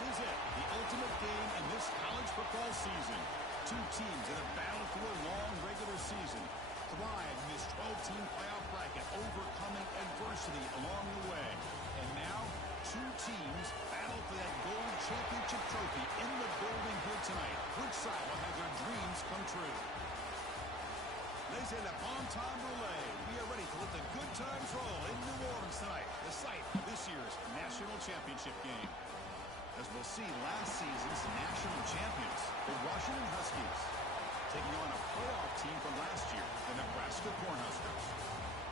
is it, the ultimate game in this college football season. Two teams that have battled through a long regular season, thrive in this 12-team playoff bracket, overcoming adversity along the way. And now, two teams battle for that gold championship trophy in the building here tonight. Which side will have their dreams come true? Laissez le bon temps rouler. We are ready to let the good times roll in New Orleans tonight, the site of this year's national championship game. As we'll see, last season's national champions, the Washington Huskies, taking on a playoff team from last year, the Nebraska Cornhuskers.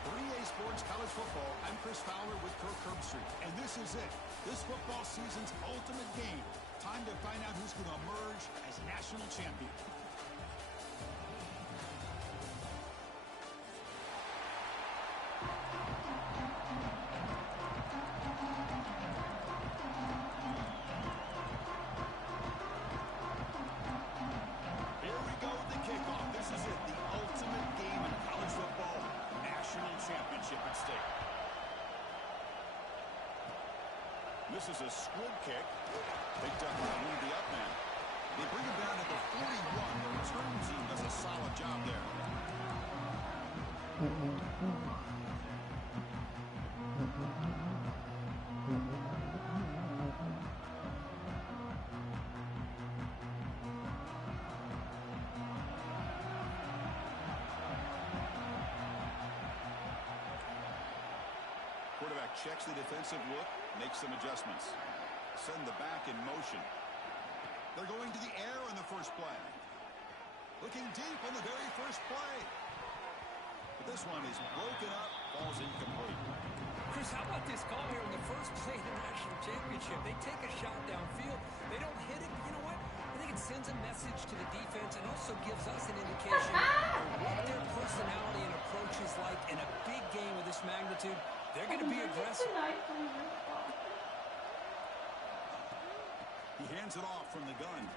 3A Sports College Football, I'm Chris Fowler with Kirk Herbstreit, and this is it, this football season's ultimate game. Time to find out who's going to emerge as national champion. This is a squib kick. Picked up by one of the up men. They bring him down at the 41. The return team does a solid job there. Quarterback checks the defensive look, makes some adjustments. Send the back in motion. They're going to the air on the first play. Looking deep on the very first play. But this one is broken up, falls incomplete. Chris, how about this call here on the first play of the national championship? They take a shot downfield. They don't hit it, but you know what? I think it sends a message to the defense and also gives us an indication of what their personality and approach is like in a big game of this magnitude. They're going to be aggressive. He hands it off from the gun.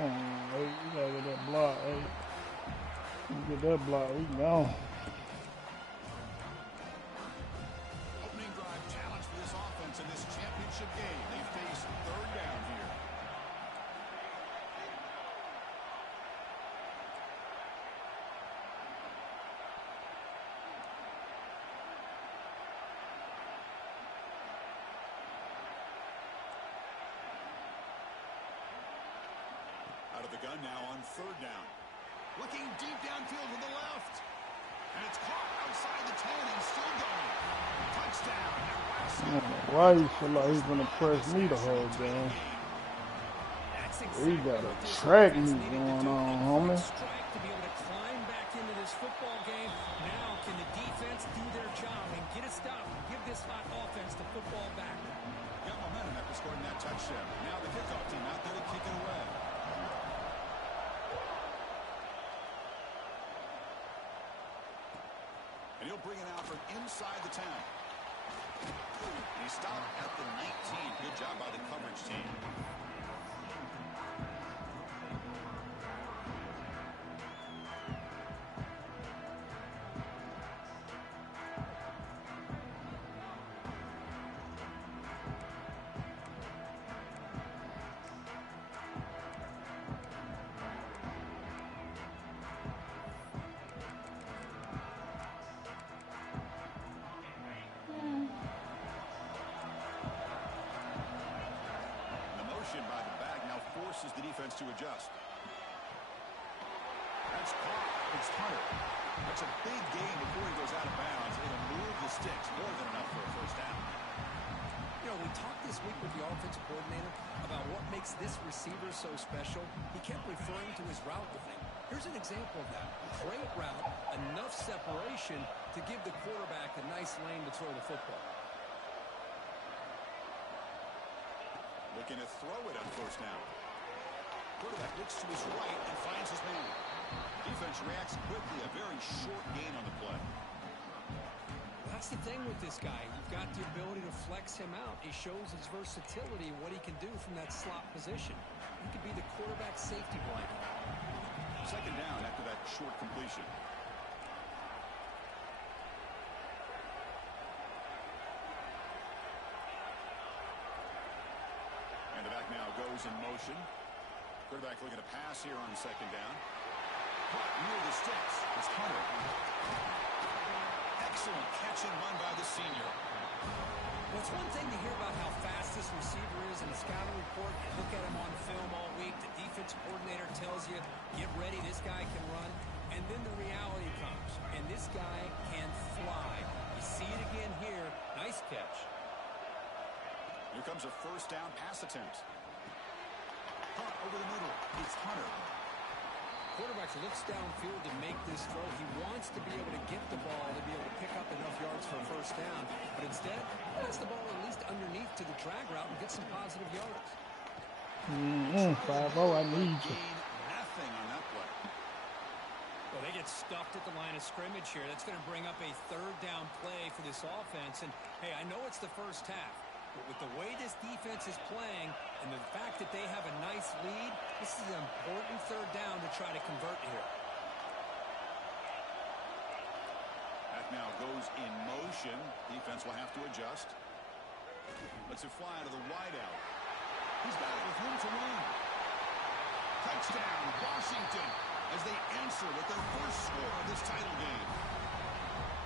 Oh, hey, you gotta get that block, hey. You get that block, we gone. Opening drive challenge for this offense in this championship game. They face third down here. Out of the gun now on third down. Looking deep downfield to the left. And it's caught outside the 10 and still going. Touchdown, Nebraska. Why you feel like he's going to press me the whole game? He got a track meet going on, homie. To be able to climb back into this football game. Now can the defense do their job and get a stop and give this hot offense the football back? Got momentum after scoring that touchdown. Now the kickoff team out there to kick it away. And he'll bring it out from inside the 10. He stopped at the 19. Good job by the coverage team. By the back now forces the defense to adjust. That's caught. It's Hunter. That's a big gain before he goes out of bounds. It'll move the sticks more than enough for a first down. You know, we talked this week with the offensive coordinator about what makes this receiver so special. He kept referring to his route running. Here's an example of that. Great route, enough separation to give the quarterback a nice lane to throw the football. Looking to throw it on first down. Quarterback looks to his right and finds his man. Defense reacts quickly. A very short gain on the play. That's the thing with this guy. You've got the ability to flex him out. He shows his versatility and what he can do from that slot position. He could be the quarterback safety blanket. Second down after that short completion. the back now goes in motion. Quarterback looking to pass here on second down. Caught near the sticks. It's Hunter. Excellent catch and run by the senior. Well, it's one thing to hear about how fast this receiver is in the scouting report. You look at him on film all week. The defense coordinator tells you, get ready, this guy can run. And then the reality comes, and this guy can fly. You see it again here. Nice catch. Here comes a first down pass attempt. Caught over the middle. It's Hunter. Quarterback looks downfield to make this throw. He wants to be able to get the ball to be able to pick up enough yards for a first down. But instead, he gets the ball at least underneath to the drag route and get some positive yards. 5-0, I need you. Nothing on that play. Well, they get stuffed at the line of scrimmage here. That's going to bring up a third down play for this offense. And, hey, I know it's the first half. But with the way this defense is playing and the fact that they have a nice lead, this is an important third down to try to convert here. That now goes in motion. Defense will have to adjust. Lets it fly out of the wideout. He's got it with room to run. Touchdown, Washington, as they answer with their first score of this title game.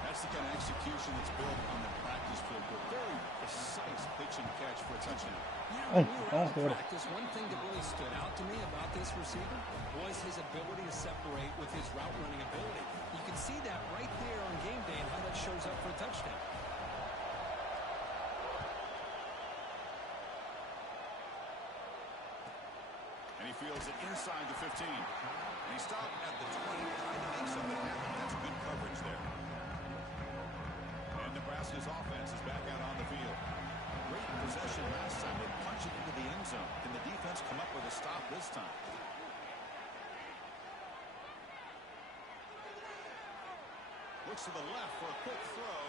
That's the kind of execution that's built on the practice field. Very precise pitch and catch for a touchdown. You know, when we were out of practice, one thing that really stood out to me about this receiver was his ability to separate with his route running ability. You can see that right there on game day and how that shows up for a touchdown. And he fields it inside the 15. And he stopped at the 20, trying to make something happen. That's good coverage there. And Nebraska's offense is back out on the field. Great possession last time. They punch it into the end zone. Can the defense come up with a stop this time? Looks to the left for a quick throw.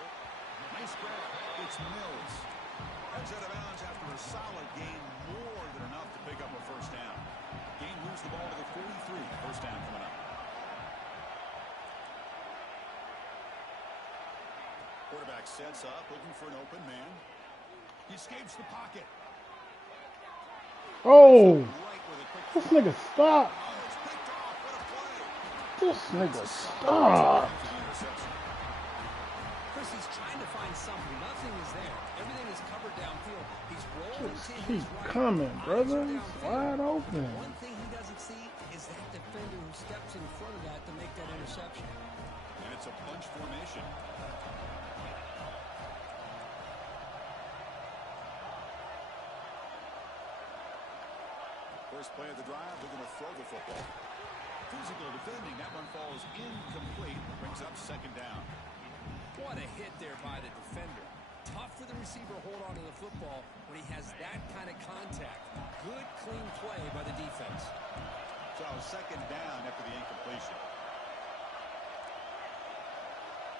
Nice grab. It's Mills. Heads out of bounds after a solid gain, more than enough to pick up a first down. Gain moves the ball to the 43. First down coming up. Quarterback sets up, looking for an open man. He escapes the pocket. Oh, Right with a quick this nigga stop. Oh, it's picked off. What a play. This nigga stop. Chris, he's trying to find something. Nothing is there. Everything is covered downfield. He's rolling Just to keep his right. coming, brother. Eyes are It's downfield. wide open. One thing he doesn't see is that defender who steps in front of that to make that interception. And it's a bunch formation. First play of the drive, they're going to throw the football. Physical defending, that one falls incomplete. Brings up second down. What a hit there by the defender. Tough for the receiver to hold on to the football when he has that kind of contact. Good, clean play by the defense. So second down after the incompletion.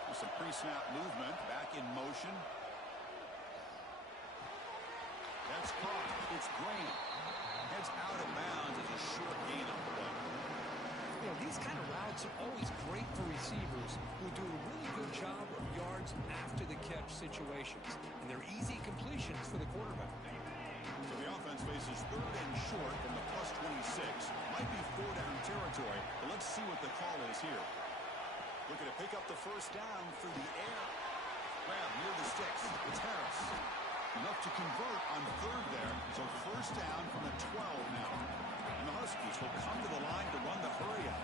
With some pre-snap movement, back in motion. That's caught. It's Green. Heads out of bounds as a short gain on the play. You know, these kind of routes are always great for receivers who do a really good job of yards after the catch situations. And they're easy completions for the quarterback. So the offense faces third and short from the plus 26. Might be four down territory, but let's see what the call is here. Looking to pick up the first down through the air. Grab near the sticks. It's Harris. Enough to convert on third there. So first down from the 12 now. And the Huskies will come to the line to run the hurry up.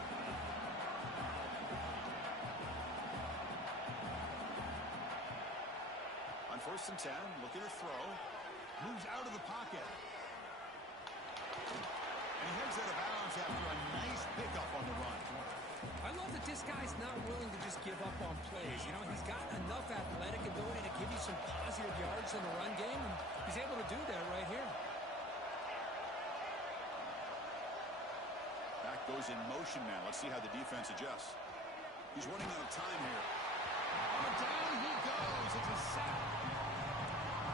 On first and 10, looking to throw. Moves out of the pocket. And he heads out of bounds after a nice pickup on the run. I love that this guy's not willing to just give up on plays. You know, he's got enough athletic ability to give you some positive yards in the run game, and he's able to do that right here. Back goes in motion now. Let's see how the defense adjusts. He's running out of time here. Oh, down he goes. It's a sack.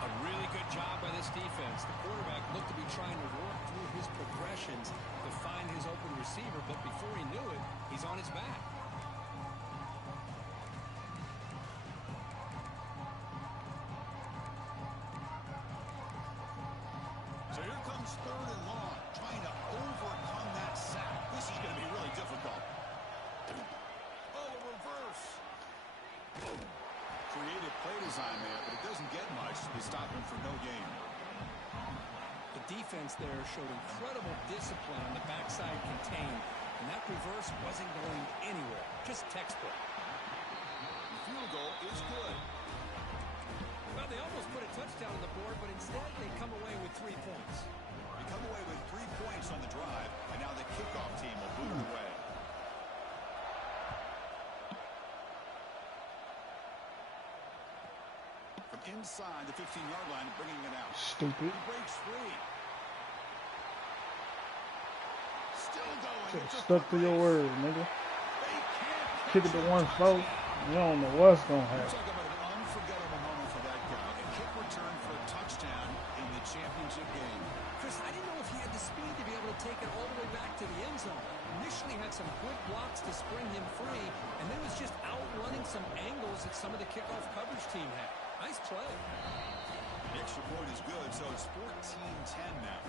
A really good job by this defense. The quarterback looked to be trying to work through his progressions to find his open receiver, but before he knew it, he's on his back. So here comes comes 3rd and long, trying to overcome that sack. This is going to be really difficult. Oh, a reverse. Creative play design there, but it doesn't get much. They stop him for no gain. The defense there showed incredible discipline on the backside contained, and that reverse wasn't going anywhere. Just textbook. The field goal is good. Well, they almost put a touchdown on the board, but instead they come away with 3 points. They come away with 3 points on the drive, and now the kickoff team will boot it away. From inside the 15-yard line, bringing it out. Stupid. He breaks free. Still going. Stuck to your word, nigga. Kick it to 1-4. You don't know what's going to happen. Talk about an unforgettable moment for that guy. A kick return for a touchdown in the championship game. Chris, I didn't know if he had the speed to be able to take it all the way back to the end zone. Initially had some good blocks to spring him free, and then was just outrunning some angles that some of the kickoff coverage team had. Nice play. The extra point is good, so it's 14-10 now.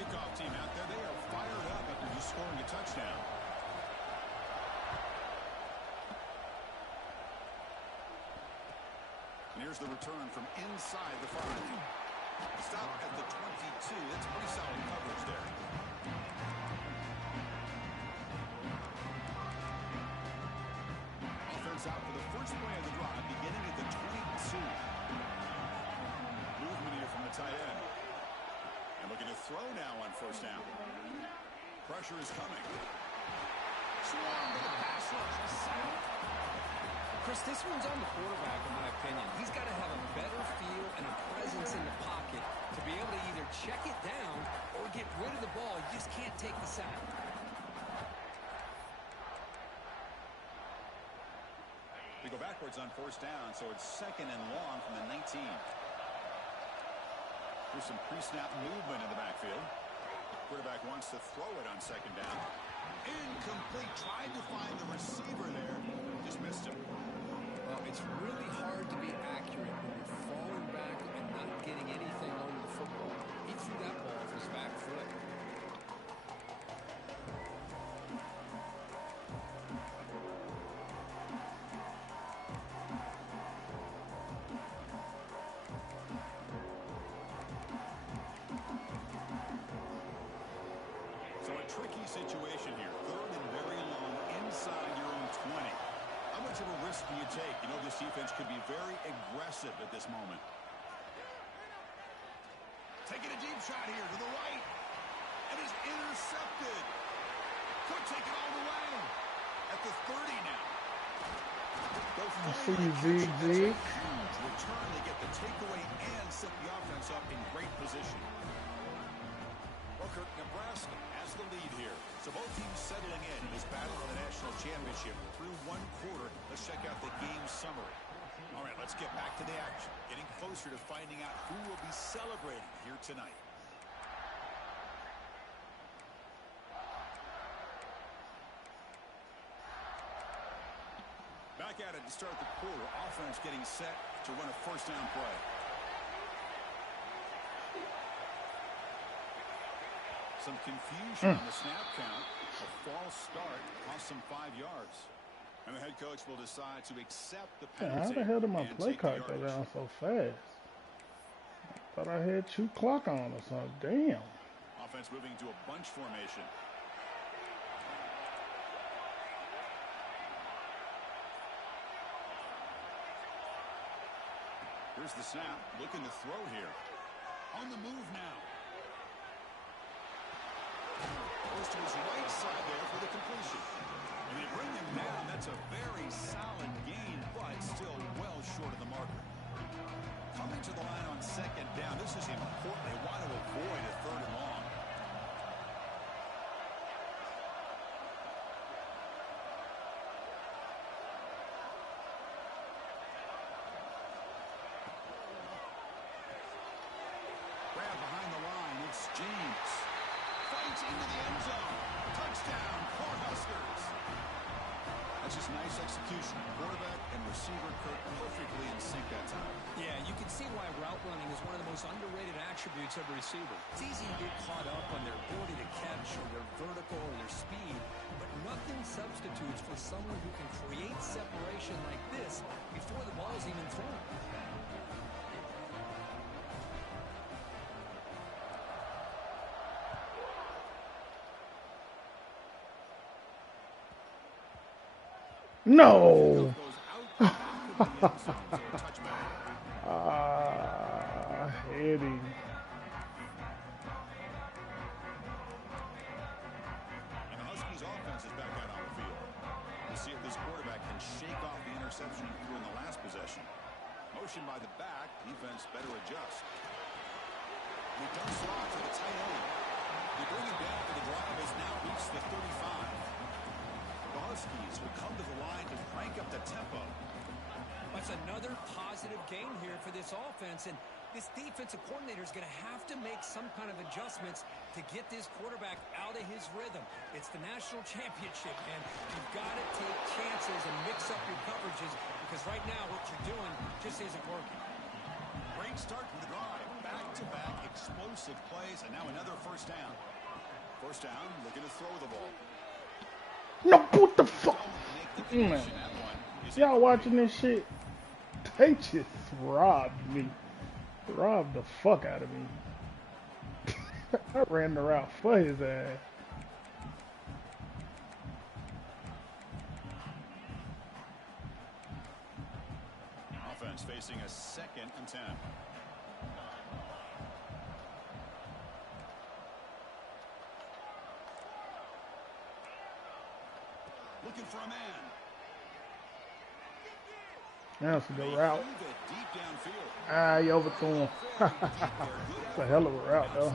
Kickoff team out there, they are fired up after just scoring a touchdown. And here's the return from inside the 5. Stop at the 22. That's pretty solid coverage there. Offense out for the first play of the drive, beginning at the 22. Movement here from the tight end. And looking to throw now on 1st down. Pressure is coming. Swarm to the pass rush. Chris, this one's on the quarterback, in my opinion. He's got to have a better feel and a presence in the pocket to be able to either check it down or get rid of the ball. You just can't take the sack. We go backwards on 1st down, so it's 2nd and long from the 19. There's some pre-snap movement in the backfield. Quarterback wants to throw it on 2nd down. Incomplete. Tried to find the receiver there. Just missed him. Well, it's really hard to be accurate when you're falling back and not getting anything on the football. He threw that ball off his back foot. So a tricky situation here. 3rd and very long inside your own 20. How much of a risk do you take? You know, this defense could be very aggressive at this moment. Taking a deep shot here to the right. And is intercepted. Could take it all the way. At the 30 now. I see you, Zig. Huge return. They get the takeaway and set the offense up in great position. Kirk, Nebraska has the lead here. So both teams settling in this battle for the national championship through 1 quarter. Let's check out the game summary. All right, let's get back to the action. Getting closer to finding out who will be celebrating here tonight. Back at it to start the quarter. Offense getting set to run a 1st down play. Some confusion on the snap count. A false start cost them 5 yards. And the head coach will decide to accept the penalty. How the hell did my play clock go down so fast? I thought I had 2 clock on or something. Damn. Offense moving to a bunch formation. Here's the snap. Looking to throw here. On the move now. Goes to his right side there for the completion. And they bring him down. That's a very solid gain, but still well short of the marker. Coming to the line on 2nd down. This is important. They want to avoid a 3rd and long. Grab behind the line. It's James. Fights into the end zone. Touchdown, Cornhuskers. That's just nice execution. Quarterback and receiver Kirk perfectly in sync that time. Yeah, you can see why route running is one of the most underrated attributes of a receiver. It's easy to get caught up on their ability to catch or their vertical or their speed, but nothing substitutes for someone who can create separation like this before the ball is even thrown. No. Heading. And the Huskies offense is back out on the field. We'll see if this quarterback can shake off the interception he threw in the last possession. Motion by the back. Defense better adjust. He dumps it off to the tight end. They bring him down, and the drive has now reached the 35. The Huskies will come to the line to crank up the tempo. That's another positive gain here for this offense, and this defensive coordinator is going to have to make some kind of adjustments to get this quarterback out of his rhythm. It's the national championship, and you've got to take chances and mix up your coverages, because right now what you're doing just isn't working. Great start to the drive. Back-to-back explosive plays, and now another first down. First down, looking to throw the ball. No, what the fuck? Man. Y'all watching this shit? They just robbed me. Robbed the fuck out of me. I ran the route for his ass. Offense facing a 2nd and 10. Looking for a man. That's a good route. You overthrew him. It's a hell of a route, though.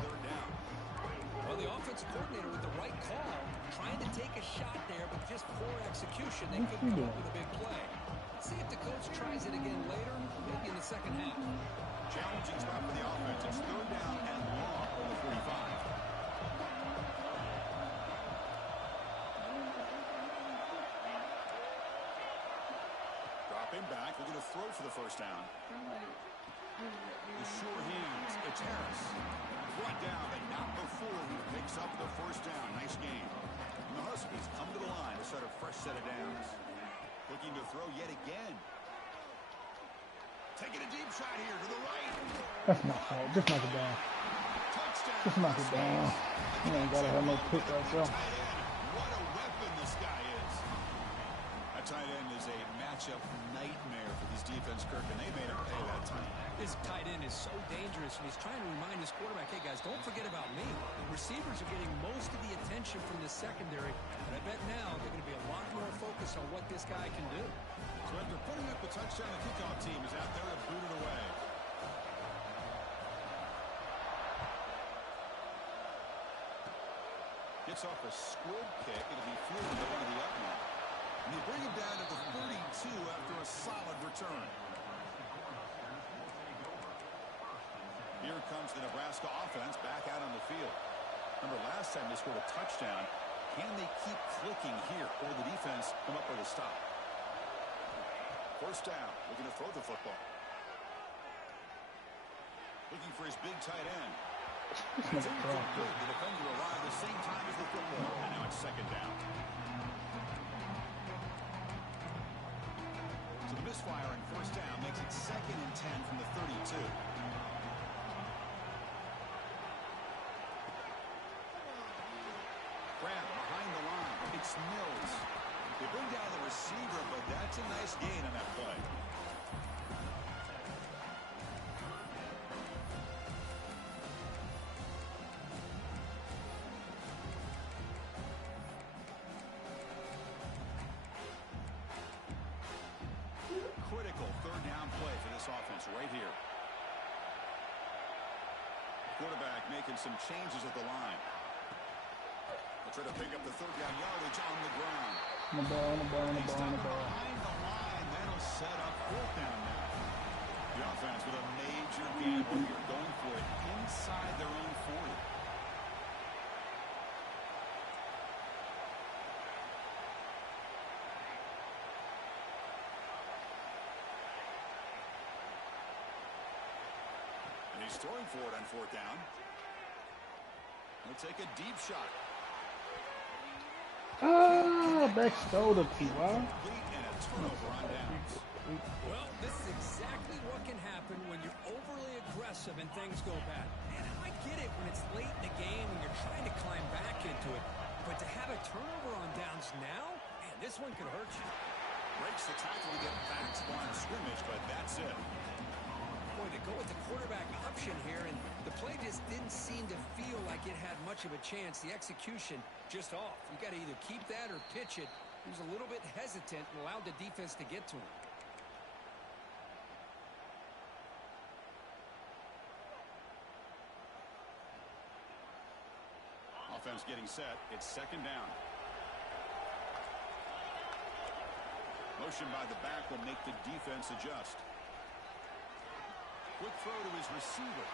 Well, the offensive coordinator with the right call, trying to take a shot there, but just poor execution. They couldn't come up with a big play. Let's see if the coach tries it again later, maybe in the second half. Challenging spot for the offense. It's 3rd down and long on the 45. Back, we're going to throw for the first down. The sure hands, it's Harris. Brought down, but not before he picks up the first down. Nice game. And the Huskies come to the line to start a fresh set of downs. Looking to throw yet again. Taking a deep shot here to the right. That's my fault. Just knock it down. Touchdown. Just knock it down. You ain't got to have no pick right there. What a weapon this guy is. That tight end is a matchup nightmare for these defense, Kirk, and they made him pay that time. This tight end is so dangerous, and he's trying to remind his quarterback, hey, guys, don't forget about me. Receivers are getting most of the attention from the secondary, and I bet now they're going to be a lot more focused on what this guy can do. So after putting up the touchdown, the kickoff team is out there to boot it away. Gets off a squib kick. It'll be fielded to one of the up men. And they bring him down to the 32 after a solid return. Here comes the Nebraska offense back out on the field. Remember, last time they scored a touchdown. Can they keep clicking here, or the defense come up with a stop? First down, looking to throw the football. Looking for his big tight end. It's incomplete. The defender arrived at the same time as the football. And now it's 2nd down. So the misfire in first down makes it 2nd and 10 from the 32. Grab behind the line. It's Mills. They bring down the receiver, but that's a nice gain on that play. Critical 3rd down play for this offense right here. Quarterback making some changes at the line. They'll try to pick up the 3rd down yardage on the ground. On the ball. Behind the line, that'll set up 4th down now. The offense with a major gamble here, going for it inside their own 40. He's throwing for it on fourth down. He'll take a deep shot. Back shoulder too, huh? And a turnover on downs. Well, this is exactly what can happen when you're overly aggressive and things go bad. And I get it when it's late in the game and you're trying to climb back into it. But to have a turnover on downs now, man, this one could hurt you. Breaks the tackle to get back to the line of scrimmage, but that's it. Boy, to go with the quarterback option here, and the play just didn't seem to feel like it had much of a chance. The execution just off. You got to either keep that or pitch it. He was a little bit hesitant and allowed the defense to get to him. Offense getting set. It's second down. Motion by the back will make the defense adjust. Quick throw to his receiver.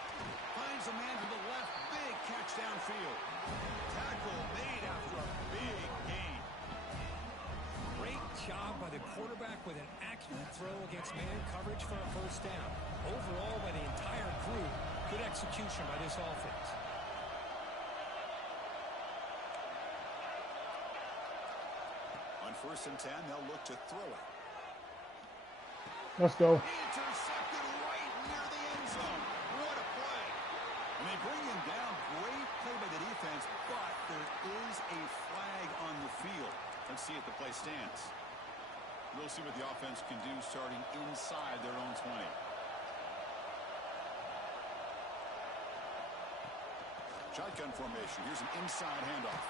Finds a man to the left. Big catch downfield. Tackle made after a big gain. Great job by the quarterback with an accurate throw against man coverage for a first down. Overall, by the entire group, good execution by this offense. On 1st and 10, they'll look to throw it. Let's go. Intercepted right near the end zone. What a play. And they bring him down. Great play by the defense, but there is a flag on the field. Let's see if the play stands. We'll see what the offense can do starting inside their own 20. Shotgun formation. Here's an inside handoff.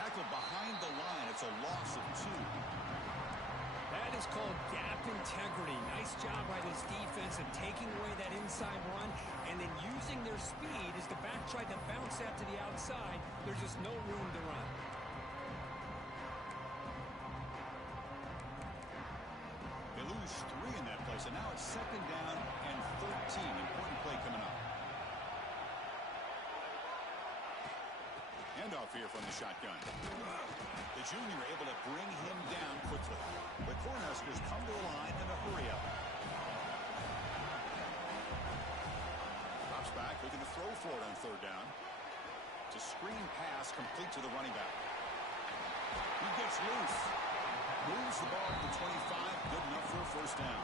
Tackle behind the line. It's a loss of 2. That is called gap integrity. Nice job by this defense of taking away that inside run and then using their speed as the back tried to bounce that to the outside. There's just no room to run. They lose 3 in that play, so now it's second down and 13. Important play coming up. Handoff here from the shotgun. The junior able to bring him down quickly. The Cornhuskers come to the line in a hurry up. Drops back, looking to throw for it on third down. It's a screen pass complete to the running back. He gets loose. Moves the ball to the 25. Good enough for a first down.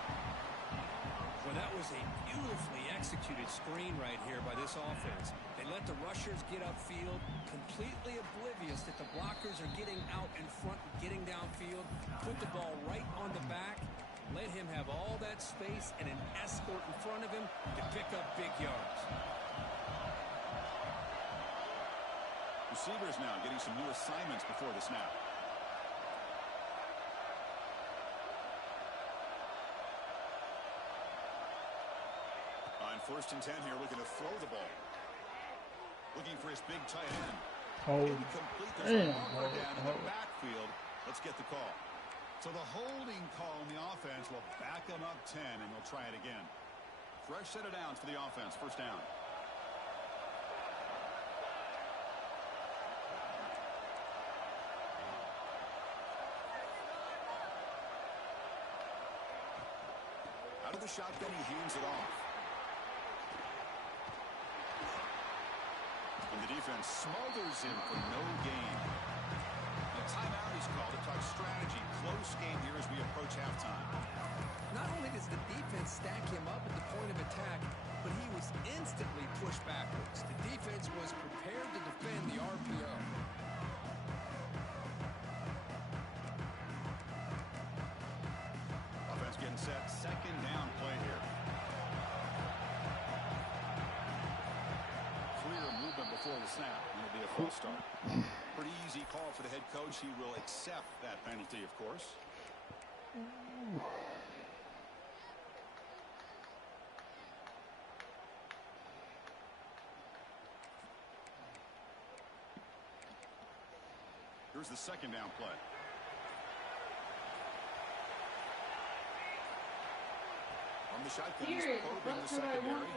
Well, that was a beautifully executed screen right here by this offense. They let the rushers get upfield, completely oblivious that the blockers are getting out in front and getting downfield. Put the ball right on the back, let him have all that space and an escort in front of him to pick up big yards. Receivers now getting some new assignments before the snap. On 1st and 10 here, looking to throw the ball. Looking for his big tight end. Oh, Incomplete. There's a marker down in the backfield. Let's get the call. So the holding call on the offense will back them up 10, and they'll try it again. Fresh set of downs for the offense. First down. Out of the shotgun, he hands it off. And the defense smothers him for no gain. A timeout is called to talk strategy. Close game here as we approach halftime. Not only does the defense stack him up at the point of attack, but he was instantly pushed backwards. The defense was prepared to defend the RPO. Offense getting set. Second down play here. Clear movement before the snap. It'll be a false start. Pretty easy call for the head coach. He will accept that penalty, of course. Here's the second down play. On the shotgun, he's probing the secondary.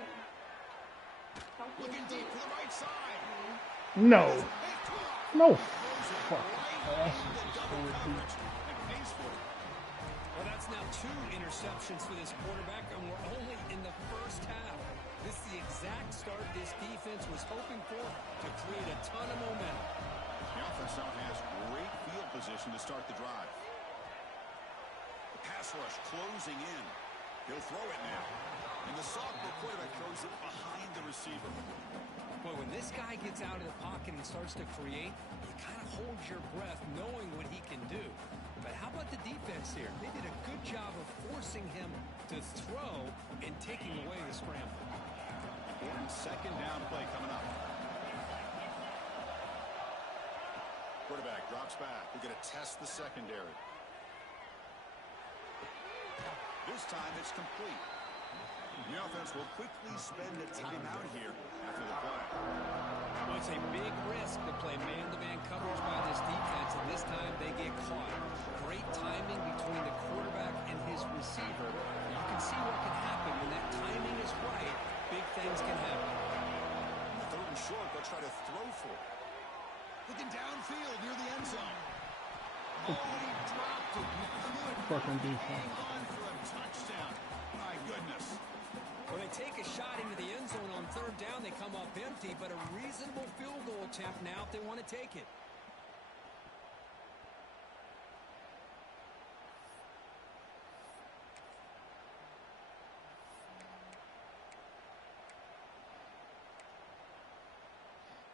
Looking deep to the right side. no. No. Fuck. Well, that's now 2 interceptions for this quarterback, and we're only in the first half. This is the exact start this defense was hoping for to create a ton of momentum. The offense now has great field position to start the drive. The pass rush closing in. He'll throw it now. And the sophomore quarterback throws it behind the receiver. Boy, when this guy gets out of the pocket and starts to create, you kind of hold your breath knowing what he can do. But how about the defense here? They did a good job of forcing him to throw and taking away the scramble. Important second down play coming up. Quarterback drops back. We're going to test the secondary. This time it's complete. The offense will quickly spend a timeout here after the play. Well, it's a big risk to play man-to-man coverage by this defense, and this time they get caught. Great timing between the quarterback and his receiver. You can see what can happen when that timing is right. Big things can happen. On the third and short, they'll try to throw for it. Looking downfield near the end zone. Oh, he dropped it. Fucking defense. Hang on for a touchdown. My goodness. When they take a shot into the end zone on third down, they come up empty, but a reasonable field goal attempt now if they want to take it.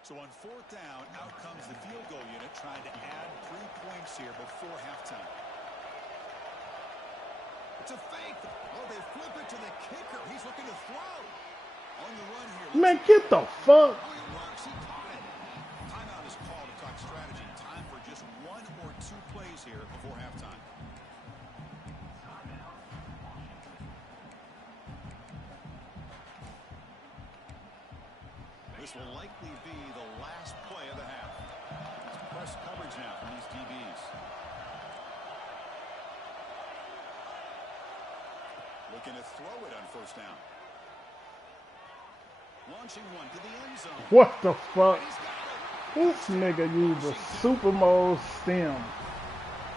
So on fourth down, out comes the field goal unit trying to add 3 points here before halftime. It's a fake. Oh, they flip it to the kicker. He's looking to throw. On the run here. Man, get the fuck. Oh, he works. He caught it. Timeout is called to talk strategy. Time for just 1 or 2 plays here before halftime. This will likely be the last play of the half. It's press coverage now from these DBs. Looking to throw it on first down. Launching one to the end zone. What the fuck? This nigga used a Super Bowl stem.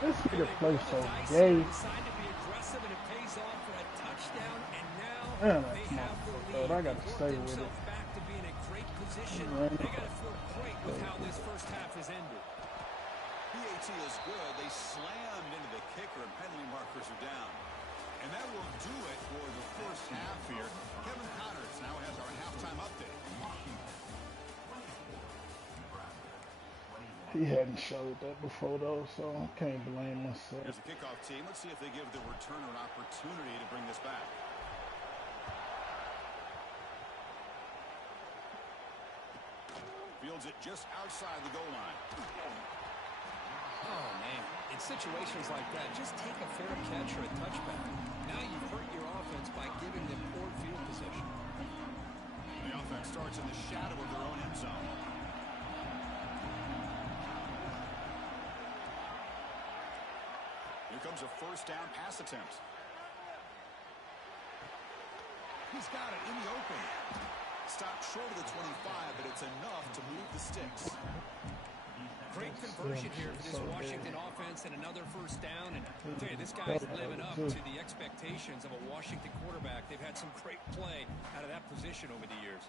This nigga plays so gay. Decide to be aggressive and it pays off for a touchdown, and now Man, they that's have the motherfucker. lead. I gotta stay with it. Back to be in a great position. Right. They got to feel great with how this first half has ended. PAT is good. They slammed into the kicker and penalty markers are down. And that will do it for the first half here. Kevin Connors now has our halftime update. He hadn't showed that before though, so I can't blame myself. Here's the kickoff team. Let's see if they give the returner an opportunity to bring this back. Fields it just outside the goal line. Oh, man. In situations like that, just take a fair catch or a touchback. Now you've hurt your offense by giving them poor field position. The offense starts in the shadow of their own end zone. Here comes a first down pass attempt. He's got it in the open. Stopped short of the 25, but it's enough to move the sticks. Great conversion here for this Washington offense and another first down. And I'll tell you, this guy's living up to the expectations of a Washington quarterback. They've had some great play out of that position over the years.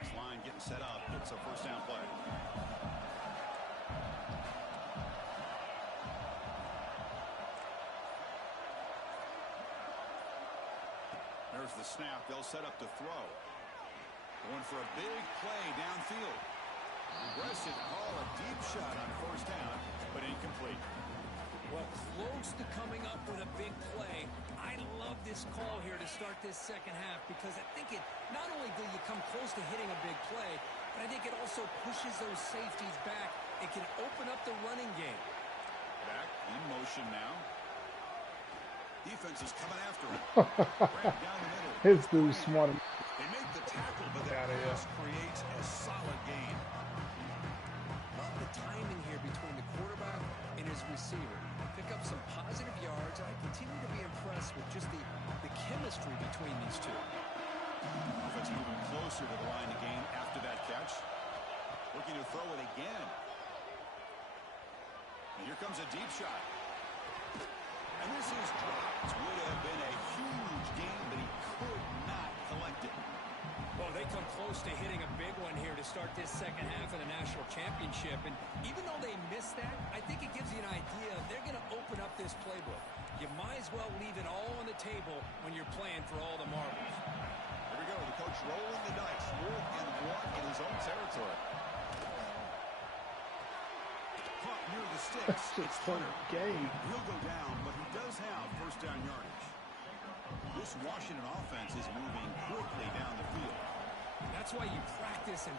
This line getting set up. It's a first down play. There's the snap. They'll set up to throw. Going for a big play downfield. Aggressive call, a deep shot on first down, but incomplete. Well, close to coming up with a big play. I love this call here to start this second half because I think it not only do you come close to hitting a big play, but I think it also pushes those safeties back. It can open up the running game. Back in motion now. Defense is coming after him. Right down the middle. His dude's smart. They make the tackle, but that pass creates a solid gain. Love the timing here between the quarterback and his receiver. Pick up some positive yards, and I continue to be impressed with just the chemistry between these two. Offense moving closer to the line to gain after that catch. Looking to throw it again. And here comes a deep shot. And this is dropped. Would have been a huge game, but he could not collect it. Well, they come close to hitting a big one here to start this second half of the national championship. And even though they missed that, I think it gives you an idea they're going to open up this playbook. You might as well leave it all on the table when you're playing for all the marbles. Here we go. The coach rolling the dice. 4th and 1 in his own territory. Caught near the sticks. It's a game. He'll go down, but he does have first down yardage. This Washington offense is moving quickly down the field. That's why you practice and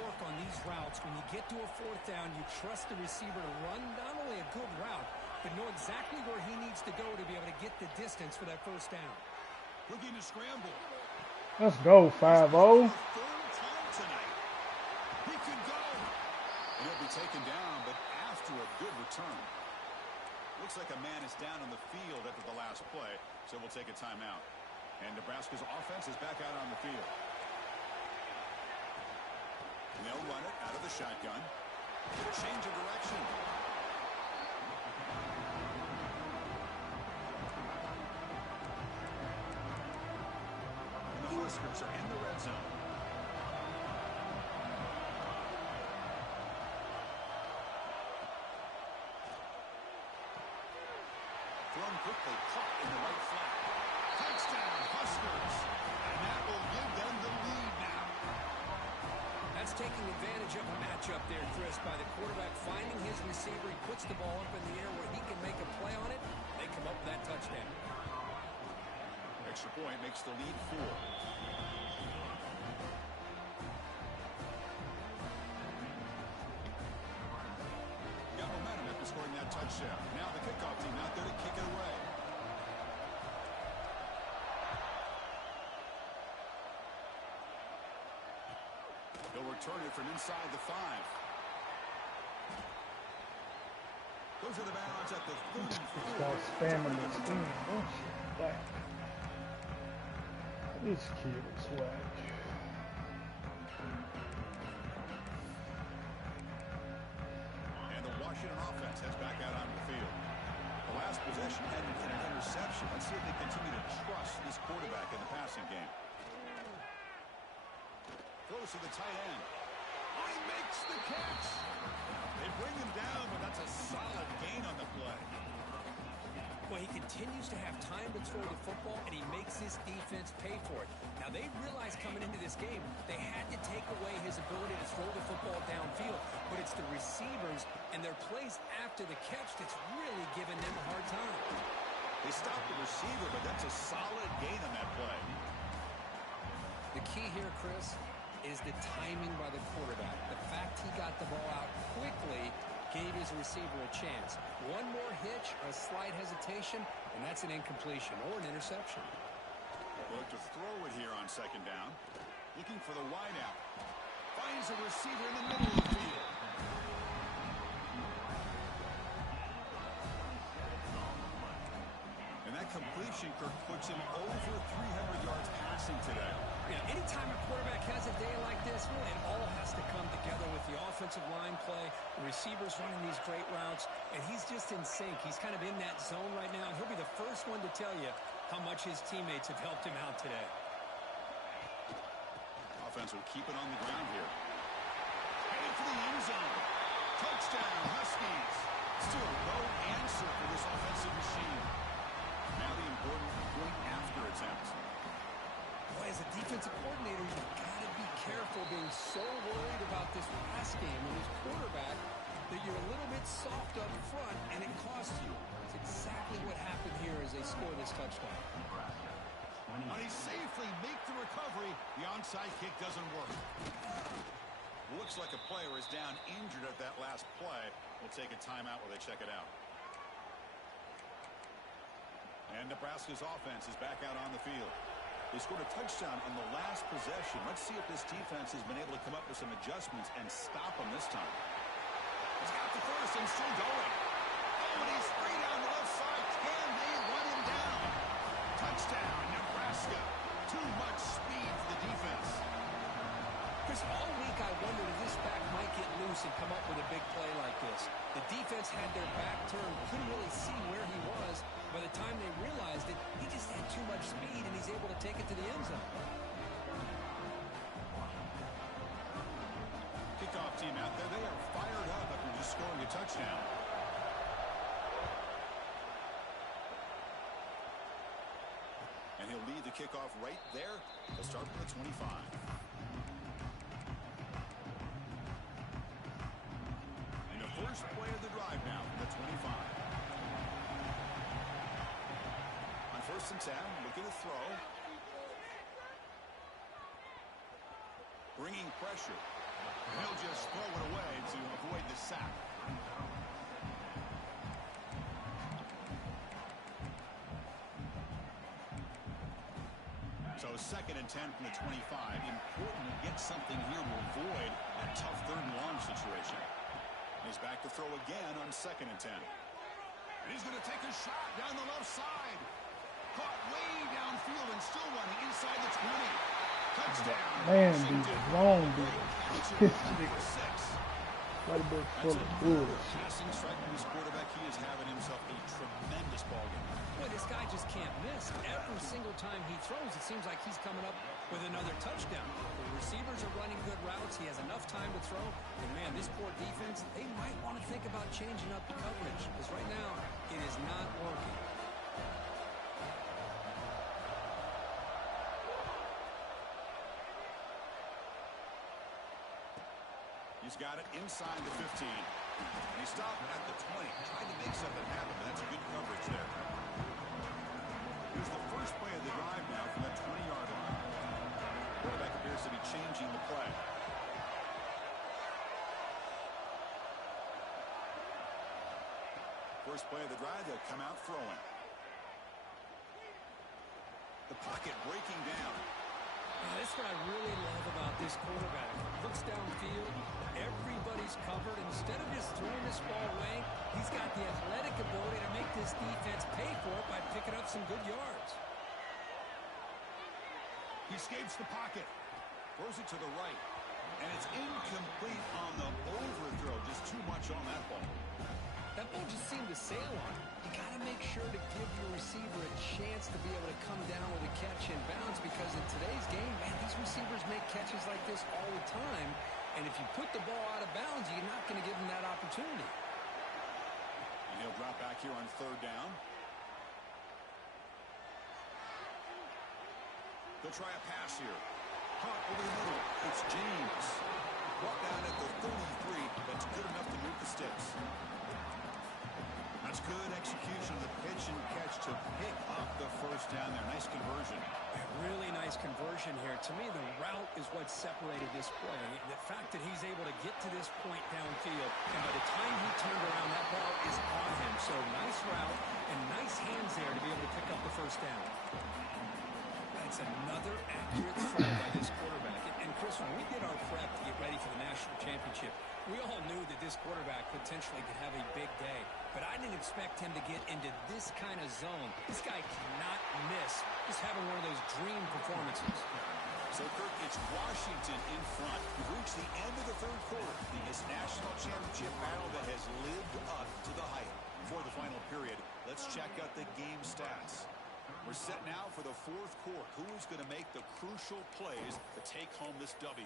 work on these routes. When you get to a 4th down, you trust the receiver to run not only a good route, but know exactly where he needs to go to be able to get the distance for that first down. Looking to scramble. Let's go, 5-0. Third time tonight. He can go. And he'll be taken down, but after a good return. Looks like a man is down on the field after the last play, so we'll take a timeout. And Nebraska's offense is back out on the field. And they'll run it out of the shotgun. Change of direction. And the Huskers are in the red zone. Thrown quickly, caught in the right flat. Touchdown, Huskers. And that will give them the lead now. That's taking advantage of a matchup there, Chris, by the quarterback finding his receiver. He puts the ball up in the air where he can make a play on it. They come up with that touchdown. Extra point makes the lead 4. Got momentum after scoring that touchdown. Now the kickoff team out there to kick it away. They'll return it from inside the 5. Those are the bounds at the 34. Start spamming this thing. Oh, shit. Whack. This kid is whack. And the Washington offense heads back out onto the field. The last possession ended in an interception. Let's see if they continue to trust this quarterback in the passing game. Throws to the tight end. Oh, he makes the catch. They bring him down, but that's a solid gain on the play. Well, he continues to have time to throw the football, and he makes his defense pay for it. Now, they realized coming into this game they had to take away his ability to throw the football downfield, but it's the receivers and their plays after the catch that's really giving them a hard time. They stopped the receiver, but that's a solid gain on that play. The key here, Chris, is the timing by the quarterback. The fact he got the ball out quickly gave his receiver a chance. One more hitch or a slight hesitation, and that's an incompletion or an interception. Look to throw it here on second down. Looking for the wide out. Finds a receiver in the middle of the field. And that completion, Kirk, puts him over 300 yards passing today. Yeah, anytime a quarterback has a day like this, well, it all has to come together with the offensive line play, the receivers running these great routes, and he's just in sync. He's kind of in that zone right now, and he'll be the first one to tell you how much his teammates have helped him out today. Offense will keep it on the ground here. Headed for the end zone. Touchdown, Huskies. Still no answer for this offensive machine. Now the important point after attempt. Boy, as a defensive coordinator, you've got to be careful being so worried about this pass game and this quarterback that you're a little bit soft up front, and it costs you. It's exactly what happened here as they score this touchdown. When he safely make the recovery, the onside kick doesn't work. Looks like a player is down injured at that last play. We'll take a timeout while they check it out. And Nebraska's offense is back out on the field. They scored a touchdown on the last possession. Let's see if this defense has been able to come up with some adjustments and stop them this time. He's got the first and still going. Oh, and he's free down the left side. Can they run him down? Touchdown, Nebraska. Too much speed for the defense. Chris, all week I wondered if this back loose and come up with a big play like this. The defense had their back turned, couldn't really see where he was. By the time they realized it, he just had too much speed, and he's able to take it to the end zone. Kickoff team out there. They are fired up after just scoring a touchdown. And he'll lead the kickoff right there. They'll start from the 25. And the first play of the drive now from the 25. On 1st and 10, look at the throw. Bringing pressure. He'll just throw it away to avoid the sack. So 2nd and 10 from the 25. Important to get something here to avoid a tough 3rd and long situation. He's back to throw again on 2nd and 10. And he's going to take a shot down the left side. Caught way downfield and still running inside the 20. Touchdown. Man, dude, long dude. Right back full of bullshit. Passing strike from his quarterback. He is having himself a tremendous ball game. Boy, this guy just can't miss. Every single time he throws, it seems like he's coming up with another touchdown. The receivers are running good routes. He has enough time to throw. And, man, this poor defense, they might want to think about changing up the coverage. Because right now, it is not working. He's got it inside the 15. And he stopped at the 20. Tried to make something happen, but that's a good coverage there. Here's the first play of the drive now from that 20-yard line. Quarterback appears to be changing the play. First play of the drive, they'll come out throwing. The pocket breaking down. That's what I really love about this quarterback. Looks downfield, everybody's covered. Instead of just throwing this ball away, he's got the athletic ability to make this defense pay for it by picking up some good yards. He escapes the pocket, throws it to the right, and it's incomplete on the overthrow. Just too much on that ball. That ball just seemed to sail on him. You got to make sure to give your receiver a chance to be able to come down with a catch and bounce, because in today's game, man, these receivers make catches like this all the time. And if you put the ball out of bounds, you're not going to give them that opportunity. And he'll drop back here on 3rd down. They'll try a pass here. Caught over the middle. It's James. Brought down at the 33. That's good enough to move the sticks. That's good execution of the pitch and catch to pick up the first down there. Nice conversion. A really nice conversion here. To me, the route is what separated this play. The fact that he's able to get to this point downfield, and by the time he turned around, that ball is on him. So nice route and nice hands there to be able to pick up the first down. That's another accurate throw by this quarterback. And Chris, when we did our prep to get ready for the national championship, we all knew that this quarterback potentially could have a big day. But I didn't expect him to get into this kind of zone. This guy cannot miss. Just having one of those dream performances. So, Kirk, it's Washington in front. We've reached the end of the 3rd quarter. The national championship battle that has lived up to the hype. Before the final period, let's check out the game stats. We're set now for the 4th quarter. Who is going to make the crucial plays to take home this W?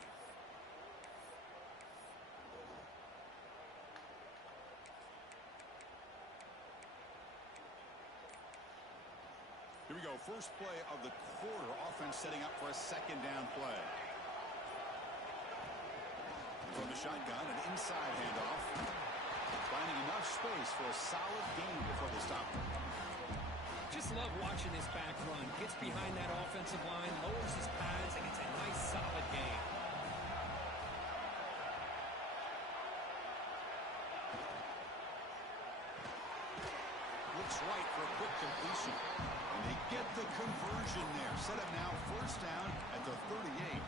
Here we go. First play of the quarter. Offense setting up for a 2nd down play. From the shotgun, an inside handoff. Finding enough space for a solid gain before they stop him. Just love watching this back run. Gets behind that offensive line, lowers his pads, and it's a nice, solid gain. Looks right for a quick completion. And they get the conversion there. Set up now 1st down at the 38.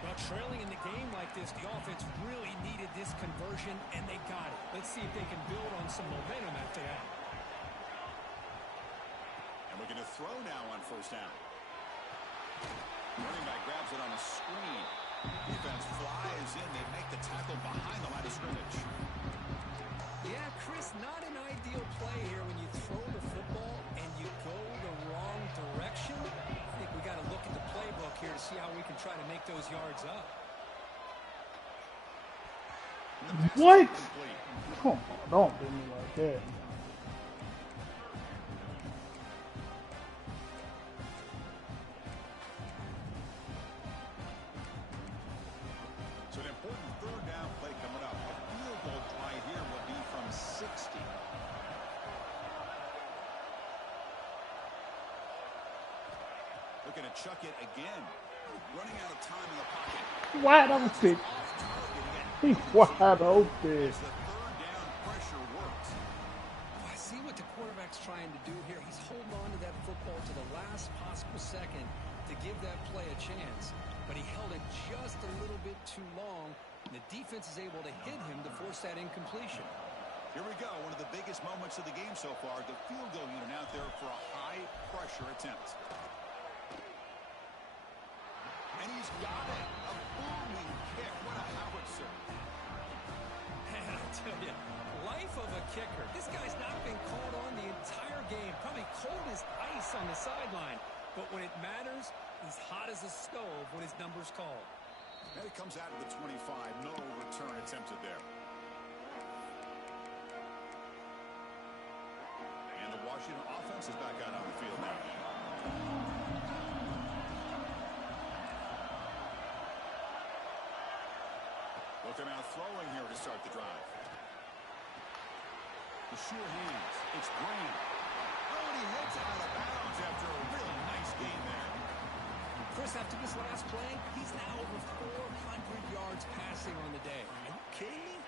Well, trailing in the game like this, the offense really needed this conversion, and they got it. Let's see if they can build on some momentum after that. And we're going to throw now on 1st down. Running back grabs it on a screen. Defense flies moves in. They make the tackle behind the line of scrimmage. Yeah, Chris, not an ideal play here when you throw the football and you go the wrong direction. I think we got to look at the playbook here to see how we can try to make those yards up. What? Come on, don't do me like that. So an important third down play coming up. A field goal try here will be from 60. Looking to chuck it again. Running out of time in the pocket. Wide open. He's wide open. The third down pressure works. I see what the quarterback's trying to do here. He's holding on to that football to the last possible second to give that play a chance. But he held it just a little bit too long. And the defense is able to hit him to force that incompletion. Here we go. One of the biggest moments of the game so far. The field goal unit out there for a high pressure attempt. And he's got it. A booming kick. What a howitzer. Man, I'll tell you, life of a kicker. This guy's not been called on the entire game. Probably cold as ice on the sideline. But when it matters, he's hot as a stove when his number's called. And it comes out of the 25. No return attempted there. And the Washington offense is back out on the field now. Looking out throwing here to start the drive. The sure hands. It's Green. Oh, and he heads out of bounds after a really nice game there. Chris, after this last play, he's now over 400 yards passing on the day. Are you kidding me?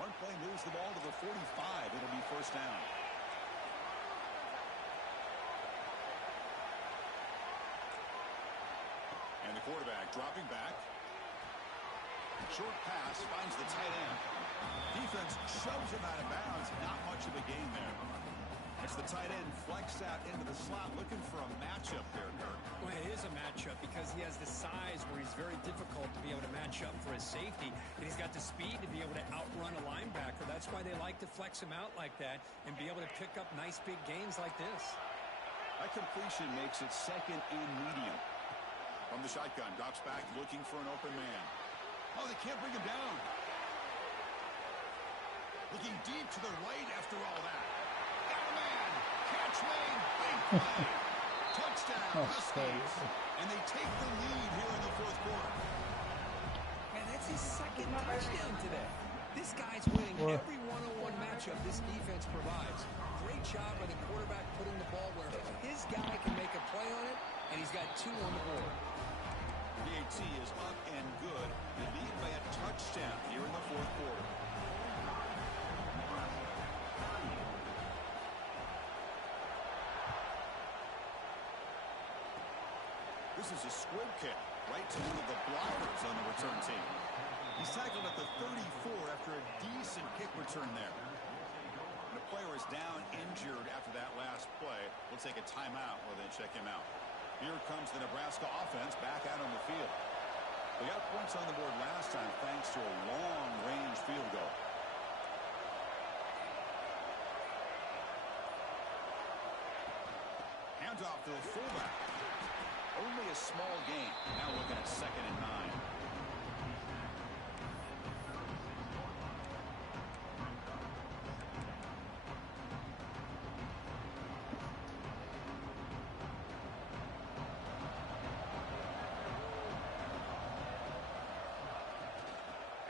One play moves the ball to the 45. It'll be first down. And the quarterback dropping back. Short pass finds the tight end. Defense shoves him out of bounds. Not much of a gain there. It's the tight end flexed out into the slot looking for a matchup there, Dirk. Well, it is a matchup because he has the size where he's very difficult to be able to match up for his safety. And he's got the speed to be able to outrun a linebacker. That's why they like to flex him out like that and be able to pick up nice big gains like this. That completion makes it second and medium. From the shotgun, drops back looking for an open man. Oh, they can't bring him down. Looking deep to the right after all that. Got a man. Catch made. Big play. Touchdown. Huskies. And they take the lead here in the fourth quarter. Man, that's his second touchdown today. This guy's winning every one-on-one matchup this defense provides. Great job by the quarterback putting the ball where his guy can make a play on it, and he's got 2 on the board. The AT is up and good. They lead by a touchdown here in the fourth quarter. This is a squib kick right to one of the blockers on the return team. He's tackled at the 34 after a decent kick return there. And the player is down injured after that last play. We'll take a timeout or then check him out. Here comes the Nebraska offense back out on the field. They got points on the board last time thanks to a long-range field goal. Handoff to the fullback. Only a small gain. Now looking at 2nd and 9.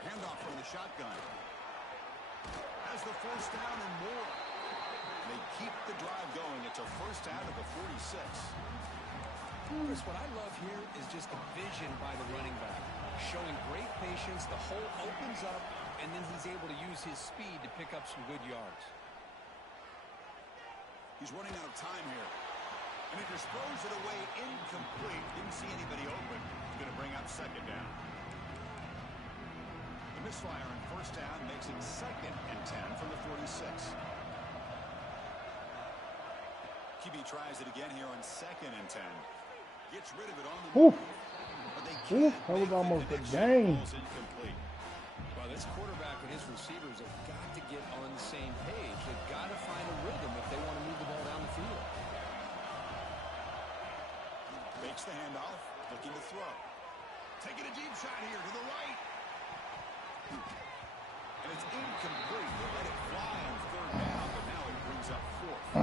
Handoff from the shotgun. Has the first down and more. They keep the drive going. It's a first down at the 46. Chris, what I love here is just the vision by the running back. Showing great patience. The hole opens up, and then he's able to use his speed to pick up some good yards. He's running out of time here. And he just throws it away incomplete. Didn't see anybody open. He's going to bring up 2nd down. The misfire on first down makes it 2nd and 10 from the 46. QB tries it again here on 2nd and 10. Gets rid of it on the move. But they Ooh, that was almost a game. Well, this quarterback and his receivers have got to get on the same page. They've got to find a rhythm if they want to move the ball down the field. Fakes the handoff, looking to throw. Taking a deep shot here to the right. And it's incomplete. They let it fly on third down, but now it brings up fourth.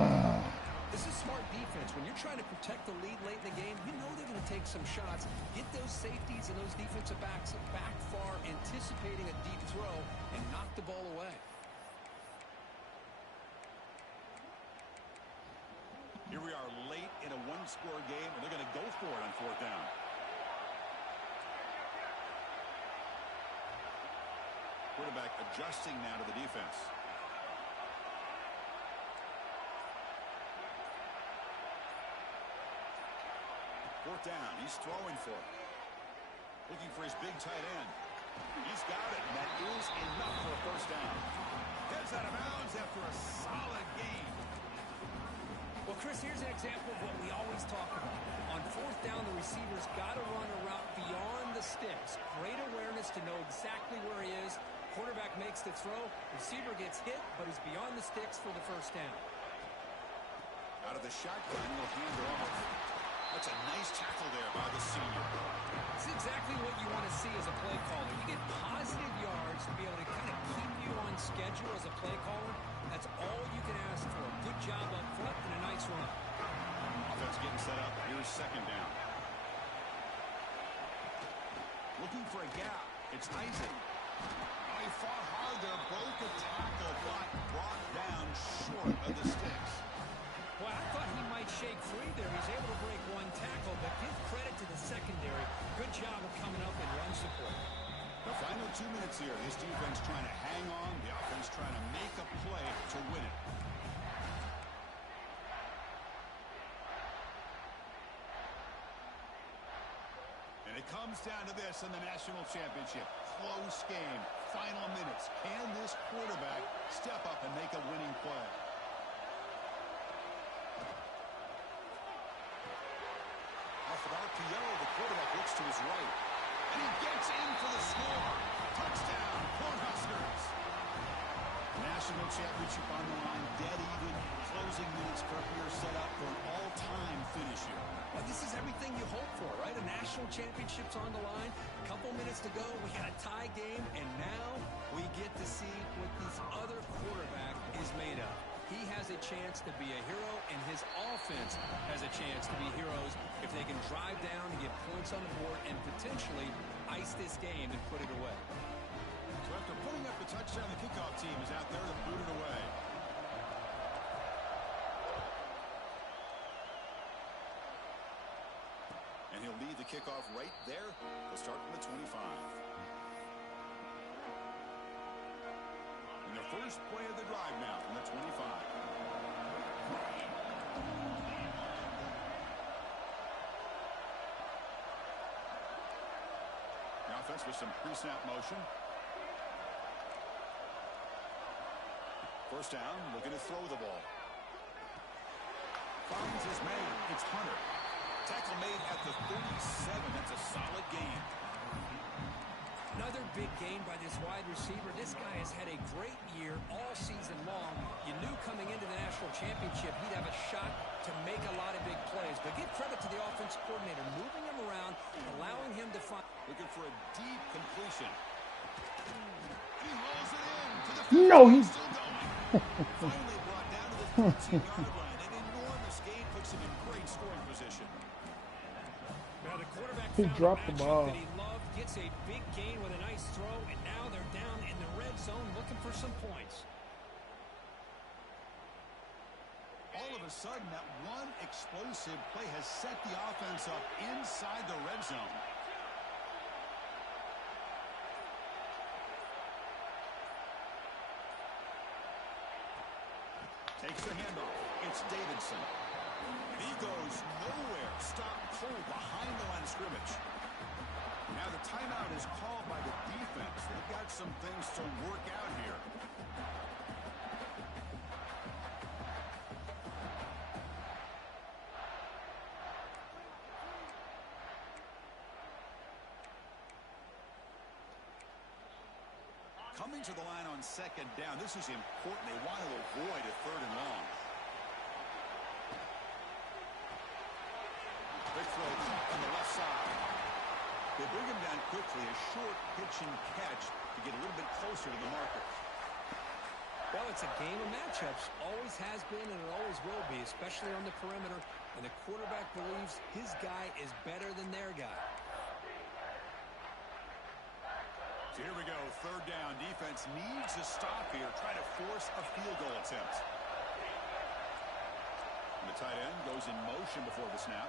This is smart defense. When you're trying to protect the lead late in the game, you know they're going to take some shots. Get those safeties and those defensive backs back far, anticipating a deep throw, and knock the ball away. Here we are late in a one-score game, and they're going to go for it on fourth down. Quarterback adjusting now to the defense. Fourth down. He's throwing for it. Looking for his big tight end. He's got it. And that is enough for a first down. Heads out of bounds after a solid game. Well, Chris, here's an example of what we always talk about. On fourth down, the receiver's got to run a route beyond the sticks. Great awareness to know exactly where he is. Quarterback makes the throw. Receiver gets hit, but is beyond the sticks for the first down. Out of the shotgun, he'll hand it off. That's a nice tackle there by the senior. It's exactly what you want to see as a play caller. You get positive yards to be able to kind of keep you on schedule as a play caller. That's all you can ask for. Good job up front and a nice run. Offense getting set up. Here's second down. Looking for a gap. It's Isaac. Oh, he fought hard there. Broke a tackle, but brought down short of the sticks. Well, I thought he might shake free there. He's able to break one tackle, but give credit to the secondary. Good job of coming up and run support. The final 2 minutes here. This defense trying to hang on. The offense trying to make a play to win it. And it comes down to this in the national championship. Close game. Final minutes. Can this quarterback step up and make a winning play? Off of RPO, the quarterback looks to his right. And he gets in for the score. Touchdown, Cornhuskers. National championship on the line, dead even. Closing minutes, Kirby are set up for an all-time finish here. Well, this is everything you hope for, right? A national championship's on the line. A couple minutes to go. We got a tie game, and now we get to see what this other quarterback is made of. He has a chance to be a hero, and his offense has a chance to be heroes if they can drive down and get points on the board and potentially ice this game and put it away. So after putting up the touchdown, the kickoff team is out there to boot it away. And he'll lead the kickoff right there. He'll start from the 25. And the first play of the drive now from the 25. The offense with some pre-snap motion. First down, looking to throw the ball. Finds his man. It's Hunter. Tackle made at the 37. That's a solid gain. Another big gain by this wide receiver. This guy has had a great year all season long. You knew coming into the national championship he'd have a shot to make a lot of big plays. But give credit to the offensive coordinator, moving him around, allowing him to find. Looking for a deep completion. And he rolls it in to the 50. No, he's Still going. Finally brought down to the 13-yard line. An enormous gain puts him in great scoring position. Now the quarterback He found dropped a the matchup ball. that he loved, gets a big gain with a nice throw, and now they're down in the red zone looking for some points. All of a sudden, that one explosive play has set the offense up inside the red zone. Takes the handoff. It's Davidson. He goes nowhere. Stopped cold behind the line of scrimmage. Now the timeout is called by the defense. They've got some things to work out here. Coming to the line on second down. This is important. They want to avoid a third and long. Big throw on the left side. They bring him down quickly. A short pitch and catch to get a little bit closer to the marker. Well, it's a game of matchups. Always has been and it always will be, especially on the perimeter. And the quarterback believes his guy is better than their guy. So here we go. Third down. Defense needs a stop here. Try to force a field goal attempt. And the tight end goes in motion before the snap.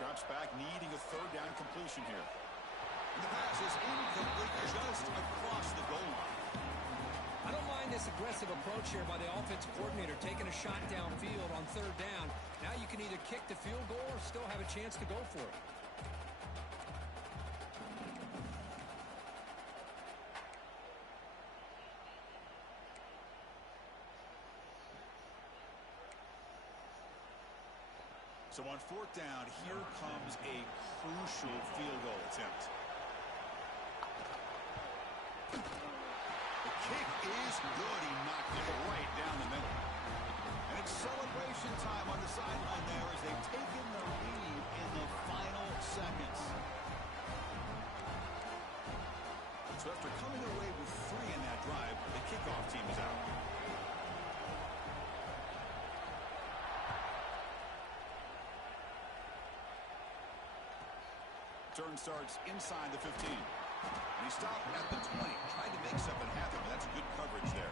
Drops back, needing a third down completion here. And the pass is incomplete just across the goal line. I don't mind this aggressive approach here by the offensive coordinator, taking a shot downfield on third down. Now you can either kick the field goal or still have a chance to go for it. So on fourth down, here comes a crucial field goal attempt. The kick is good. He knocked it right down the middle. And it's celebration time on the sideline there as they've taken the lead in the final seconds. So after coming away with 3 in that drive, the kickoff team is out. Turn starts inside the 15. And he stopped at the 20, trying to make something happen, but that's good coverage there.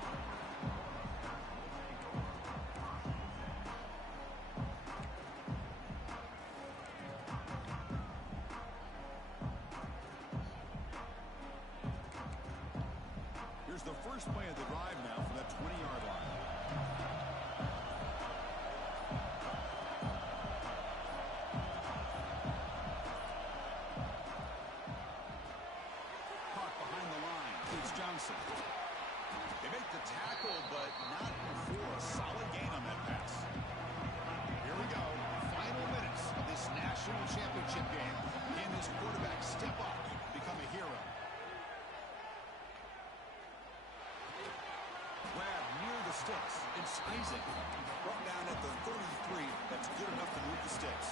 Here's the first play of the drive now from that 20-yard line. They make the tackle, but not before a solid gain on that pass. Here we go. Final minutes of this national championship game. Can this quarterback step up and become a hero? Grab near the sticks. It's Isaac. Brought down at the 33. That's good enough to move the sticks.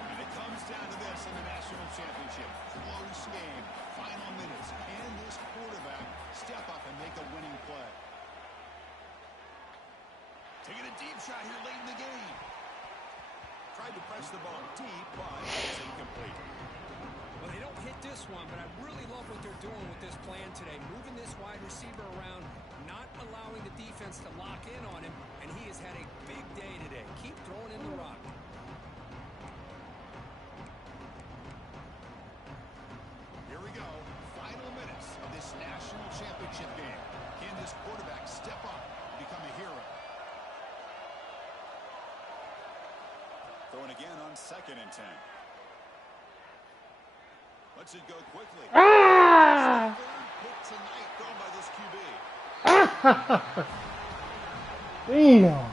And it comes down to this in the national championship. Close game. Final minutes. Can this quarterback step up and make a winning play? Taking a deep shot here late in the game. Tried to press the ball deep, but it's incomplete. Well, they don't hit this one, but I really love what they're doing with this plan today. Moving this wide receiver around, not allowing the defense to lock in on him, and he has had a big day today. Keep throwing in the rock. Here we go. Final minutes of this national championship game. Can this quarterback step up and become a hero? Throwing again on 2nd and 10. Let's it go quickly. Ah! Third pick tonight thrown by this QB. Damn.